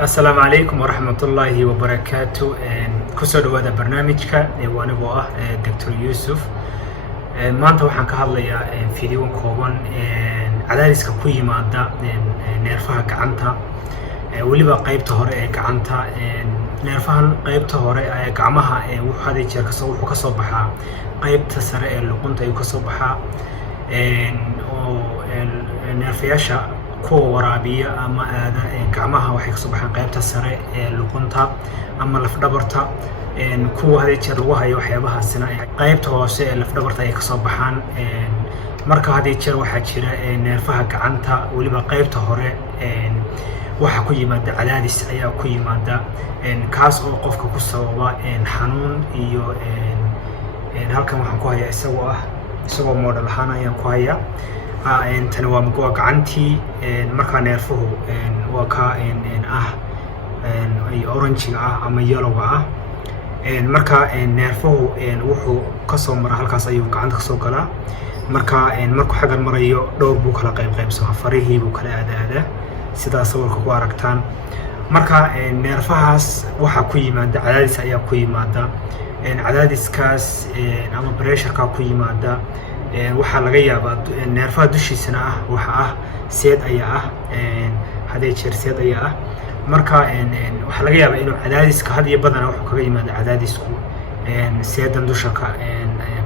السلام عليكم ورحمة الله وبركاته. كسر هذا برنامجك وأنا بواه دكتور يوسف. maanta waxaan ka hadlayaa fiidiyoo kooban cadaadiska ku yimaada neerfaha gacanta waliba qaybta hore ee gacanta neerfahan qaybta hore ee gacmaha wuxuu hadii jeer wuxuu ka soo baxaa qaybta sare ee luqunta ayuu ka soo baxaa oo neerfayaasha kuwa waraabiya ama aada gacmaha waxay ka soo baxaan qaybta sare ee luqunta ama laf dhabarta kuwa hadii jeer lagu hayo waxyaabahaasina qaybta hoose ee laf dhabarta ay ka soo baxaan marka hadii jeer waxaa jira neerfaha gacanta waliba qaybta hore waxa ku yimaada cadaadis ayaa ku yimaada kaas oo qofka ku sababa xanuun iyo halkan waxaan ku hayaa isagoo model ahaan ayaan ku hayaa tani waa gacantii marka neerfuhu waa ka orange ama yellow marka neerfuhu wuxuu ka soo maraa halkaas ayuu gacanta ka soo galaa marka markuu xagan marayo dhowr buu kala qaybsamaa farihii buu kala aadaadaa sidaas sawirka ku aragtaan marka neerfahaas waxa ku yimaada cadaadis ayaa ku yimaada cadaadiskaas ama pressure-ka ku yimaada waxa laga yaabaa neerfaha dushiisana waxa seed ayaa hadee jeer seed ayaa marka waxa laga yaabaa inuu cadaadiska had iyo badan wuxuu kaga yimaado cadaadisku seedan dusha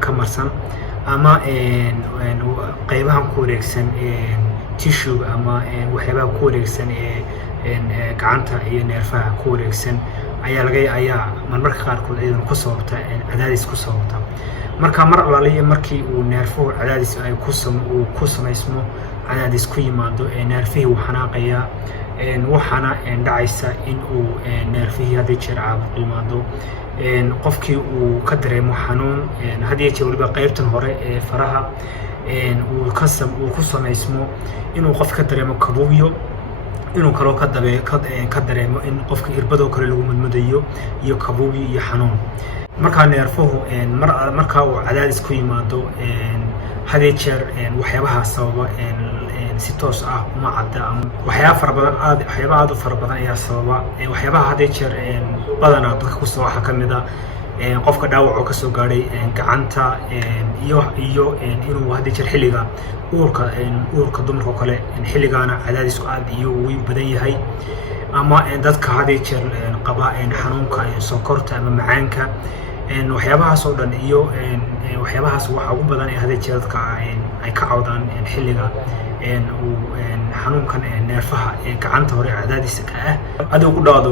ka marsan ama qaybahan ku wareegsan tissue ama waxyaabaha ku wareegsan gacanta iyo neerfaha ku wareegsan ayaa marmarka qaarkood iyadana ku sababta cadaadis ku sababta marka mar alaaliya markii uu neerfuhu cadaadis ay ku samaysmo cadaadis ku yimaado neerfihii uu xanaaqaya waxaana dhacaysa in uu neerfihii hadii jeer caabuq yimaado qofkii uu ka dareemo xanuun hadii jeer waliba qaybtan hore ee faraha uu ku samaysmo inuu qof ka dareemo kabuubyo inuu kaloo ka dareemo in qofka irbadoo kale lagu mudmudayo iyo kabuubyo iyo xanuun marka neerfuhu marka uu cadaadis ku yimaado hadii jeer waxyaabaha sababa si toos uma cadda waxyaabo aad u fara badan ayaa sababa waxyaabaha hadii jeer badanaa dadka ku soo waxa kamid qofka dhaawac oo ka soo gaaray gacanta iyo inuu hadii jeer xilliga uurka dumarka kale xilligaana cadaadisku aad iyo way badan yahay ama dadka hadii jeer qaba xanuunka sonkorta ama macaanka waxyaabahaas oo dhan iyo waxyaabahaas waxa ugu badan hadii jeer dadka ay ka cawdaan xilliga xanuunkan neerfaha gacanta hore cadaadiska adigu ku dhaado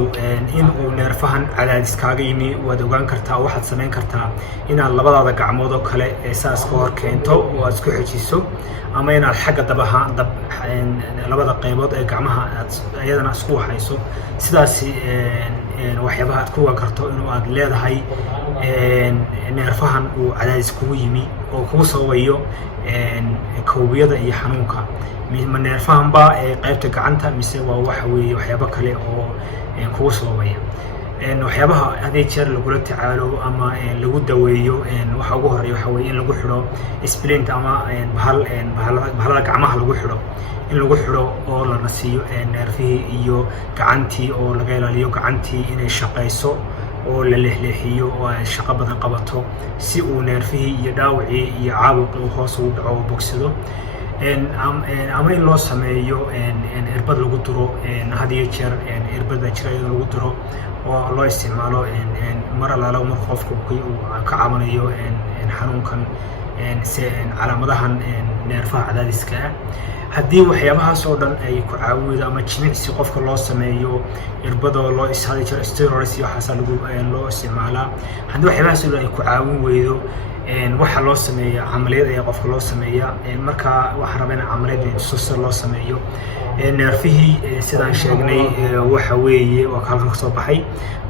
in uu neerfahan cadaadis kaaga yimi waad ogaan kartaa waxaad samayn kartaa inaad labadaada gacmood oo kale saas ka hor keento oo aad isku xejiso ama inaad xagga labada qaybood ee gacmaha iyadana isku waxayso sidaas waxyaabaha aad ku ogaan karto inuu aad leedahay neerfahan uu cadaadis kugu yimi oo kugu sababayo kawbiyada iyo xanuunka ma neerfahan baa qaybta gacanta mise waa waxa weeye waxyaabo kale oo kugu sababaya waxyaabaha hadii jeer lagula tacaalo ama lagu daweeyo waxa ugu horeeya waxa weeye in lagu xidho splint ama bahalada gacmaha lagu xidho in lagu xidho oo la nasiyo neerfihii iyo gacantii oo laga ilaaliyo gacantii inay shaqayso oo la leexleexiyo oo ay shaqo badan qabato si uu neerfihii iyo dhaawacii iyo caabuqii hoos ugu dhaco oo bogsado ama in loo sameeyo irbad lagu duro hadiyo jeer irbada jirayada lagu duro oo loo isticmaalo mar alaalo marka qofka uu ka cabanayo xanuunkan calaamadahan neerfaha cadaadiska haddii waxyaabahaas oo dhan ay ku caawinaydo ama jimicsi qofka loo sameeyo irbadoo loo hadii jeer steroids iyo waxaas loo isticmaalaa haddii waxyaabahaas oo dhan ay ku caawin weydo waxa loo sameeyaa camaliyad ayaa qofka loo sameeyaa marka waxaan rabaa in camaliyad sida loo sameeyo neerfihii sidaan sheegnay waxa weeye waa halkan ka soo baxay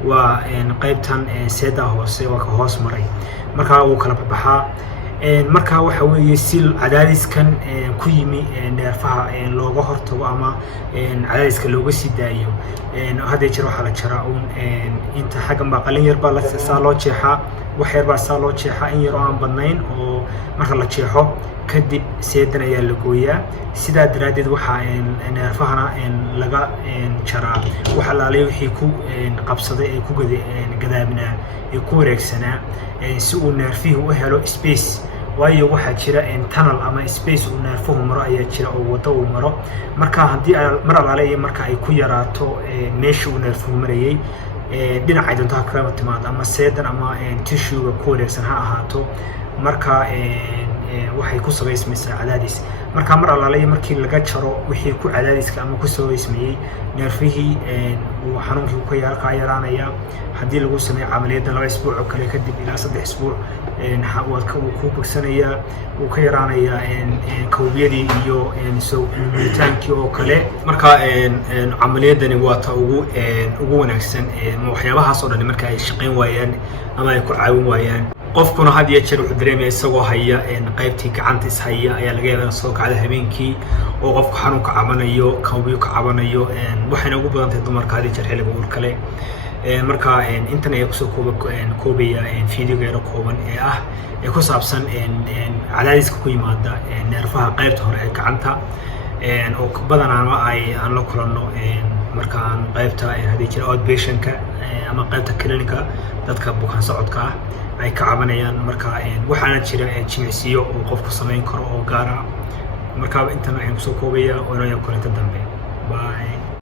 waa qaybtan seeda hoose waa ka hoos maray marka uu kala baxaa marka waxa weeye si cadaadiskan ku yimi neerfaha looga hortago ama cadaadiska looga sii daayo hadii jeer waxa la jaraa inta xaggan baa qalin yar baa saa loo jeexaa wax yar baa saa loo jeexaa in yar oo aan badnayn oo marka la jeexo kadib seedan ayaa la gooyaa sidaa daraadeed waxaa neerfahana laga jaraa waxa laalay wixii ku qabsaday ee ku gadaabnaa ee ku wareegsanaa si uu neerfihi u helo space waayo waxaa jira tunnel ama space uu neerfuhu maro ayaa jira oo wado uu maro marka haddii mar alaale iyo marka ay ku yaraato meesha uu neerfuhu marayay dhinacay doonto ha kaga timaado ama seedan ama tissue ku wareegsan ha ahaato marka waxay ku sabaysmaysaa cadaadis marka mar alaale markii laga jaro wixii ku cadaadiska ama ku sabaysmayay neerfihii uu xanuunkii ka yaraanaya haddii lagu sameeyo camaliyada 2 isbuuc oo kale kadib ilaa 3 isbuuc uu ku bogsanayaa uu ka yaraanaya kawbiyadii iyo soo militaankii oo kale marka camaliyadani waa ta ugu wanaagsan waxyaabahaas oo dhan marka ay shaqeyn waayaan ama ay ku caawin waayaan qofkuna had iyo jeer wuxuu dareemayaa isagoo haya qaybtii gacanta is haya ayaa laga yaabaa soo kacda habeenkii oo qofku xanuun ka cabanayo kawbiyo ka cabanayo waxayna ugu badan tahay dumarka had iyo jeer xilliga uur kale marka intan ay kusoo koobaya fiidiyogeeda kooban ee ku saabsan cadaadiska ku yimaada neerfaha qaybta hore ee gacanta oo badanaana aan la kulanno markaan qaybta hadii jira outpatient-ka ama qaybta clinic-ka dadka bukaan socodka ay ka cabanayaan marka waxaana jira jimicsiyo oo qofku samayn karo oo gaar ah marka intan ay kusoo koobaya oo inoo kulanto dambe